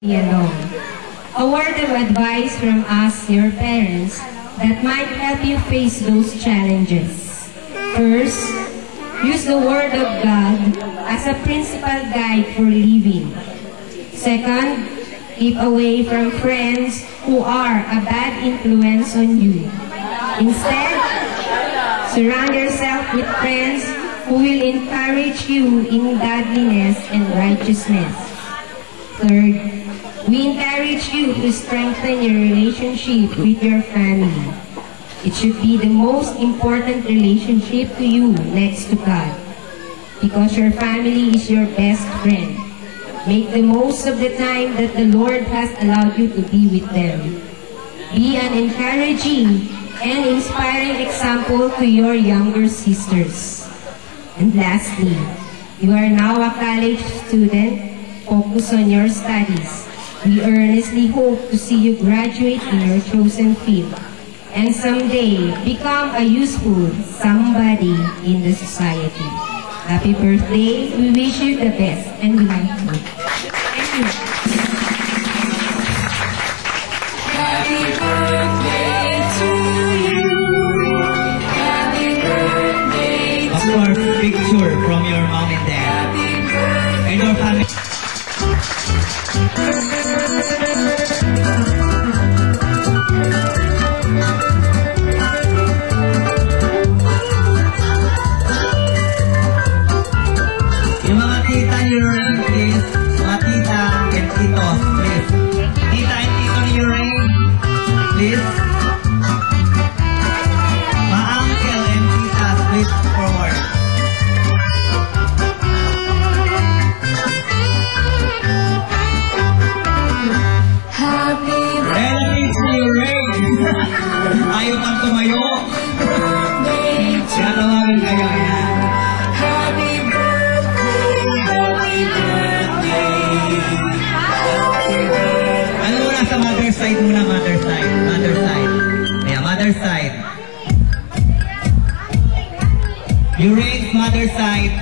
be alone. A word of advice from us, your parents, that might help you face those challenges. First, use the Word of God as a principal guide for living. Second, keep away from friends who are a bad influence on you. Instead, surround yourself with friends who will encourage you in godliness and righteousness. Third, we encourage you to strengthen your relationship with your family. It should be the most important relationship to you next to God, because your family is your best friend. Make the most of the time that the Lord has allowed you to be with them. Be an encouraging and inspiring example to your younger sisters. And lastly, you are now a college student. Focus on your studies. We earnestly hope to see you graduate in your chosen field and someday become a useful somebody in the society. Happy birthday. We wish you the best and we like you. Thank you. Happy birthday to you. Happy birthday to you. Of course, picture from your mom and dad and your family. Yung mga tita niyo rin, please. Mga tita and titos, please. Tita and tito niyo rin, please. Mga uncle and titas, please forward. Happy Relatives niyo rin. Ayaw pang tumayo. birthday to Kaya tawagin kayo yan. Happy birthday, happy birthday. Ano muna sa mother side muna, mother side. Mother side. Ayan, mother side. You raise mother side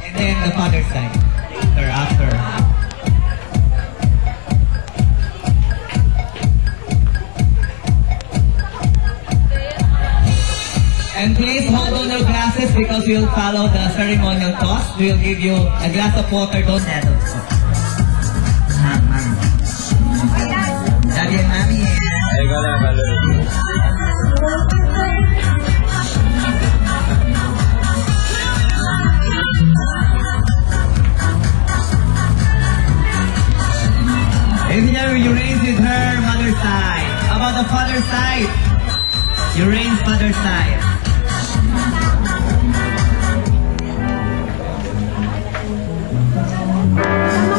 and then the father side. After. And please hold on your glasses because we'll follow the ceremonial toast. We'll give you a glass of water. Don't settle. Daddy and mommy. If you raise with her mother's side. How about the father's side? You raise father's side.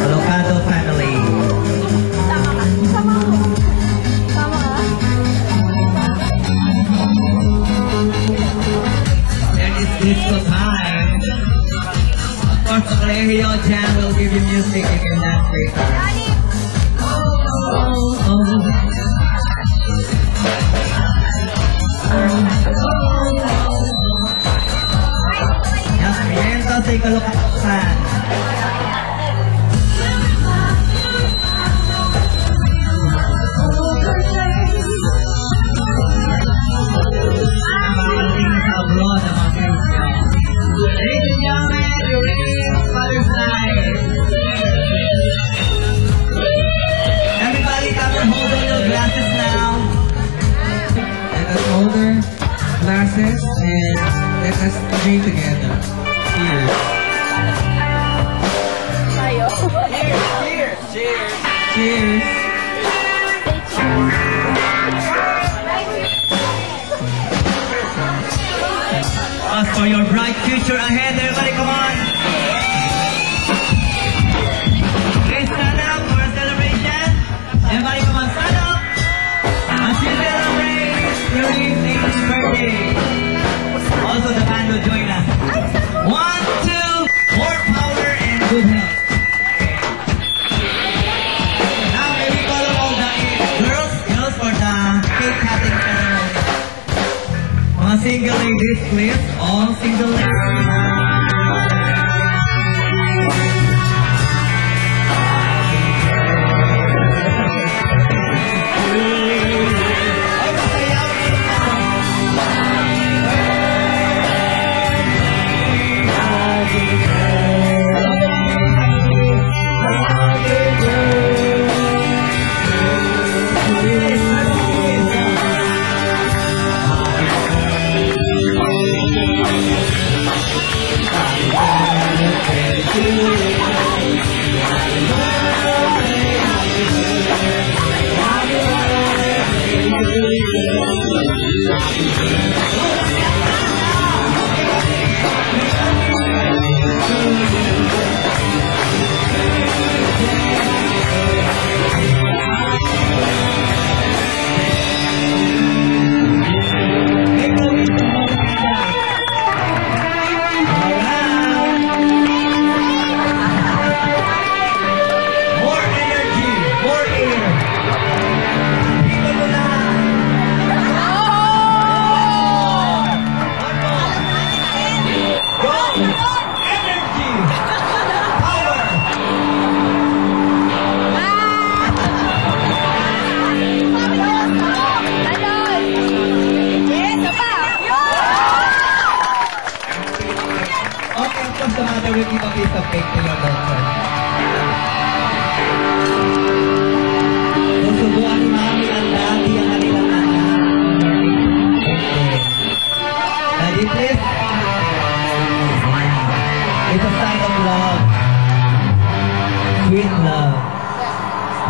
Alocado family. Then it's disco time. Of course, the Colegio Jam will give you music. You can dance later. Yan, ito sa Ikalokasan. Everybody come and hold on your glasses now. Let us hold our glasses and let us drink together. Cheers. Cheers. Cheers. As for your bright future ahead, everybody come on. Okay, stand up for a celebration. Everybody come on, stand up. As you celebrate your 18th birthday. Also, the band will join us. 1, 2, more power and good health. Okay. Now, may we call all the girls for the cake cutting ceremony. Mga single ladies, please. All single ladies. Happy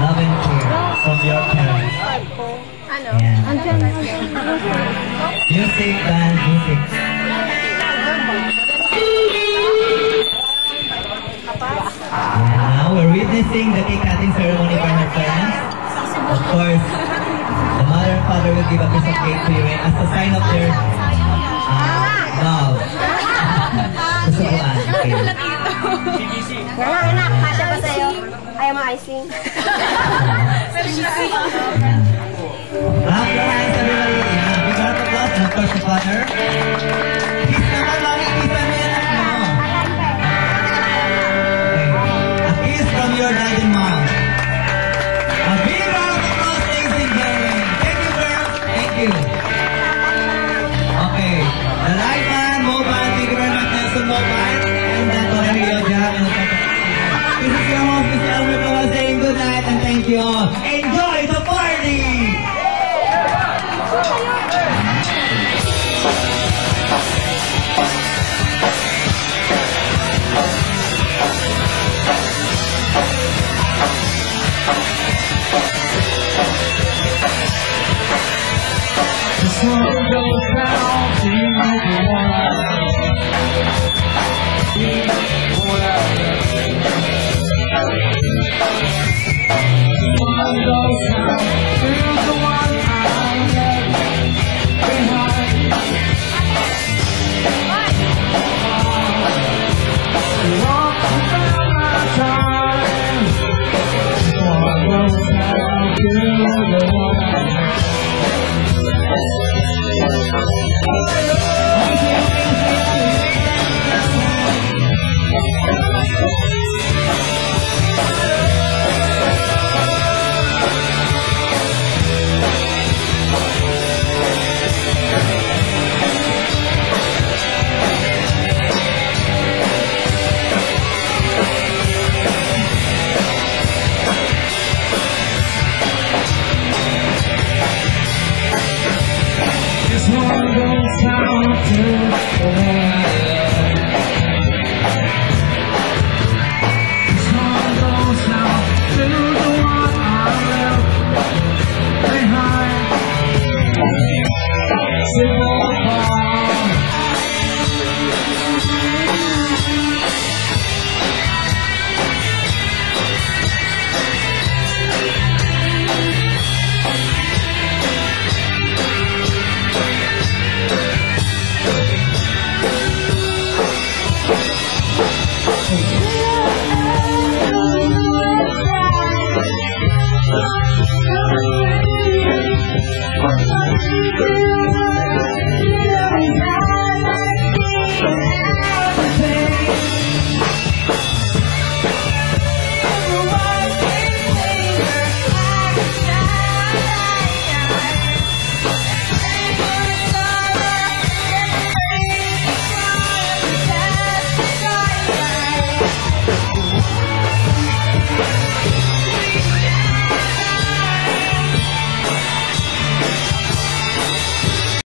love and care from your parents. Ayan. Music, band, music. Now we're witnessing the cake cutting ceremony by my parents. Of course, the mother and father will give a piece of cake to you as a sign of their love. Kasukuan. Okay. Anak, mata pa sa'yo. Ayaw mo icing. Clap your hands, everybody. Yeah, big round of applause. And of course, the father. Kiss naman, mami. Kiss naman yan. Okay. A kiss from your dad and mom. A big round of applause, ladies and gentlemen. Thank you, girls. Thank you. Okay. The right man, Mobile. Thank you very much, Nelson Mobile. And then, Valerio Jam. This is your host, Mr. Elmer Flores, saying good night and thank you all. Enjoy the party! The sun goes down, so you know the one goes down, here's the one I left behind. Walk around my time. One goes down, here's the one I left. This one goes down to the one I love. This one goes down to the one I left behind. Simple farm. Thank you.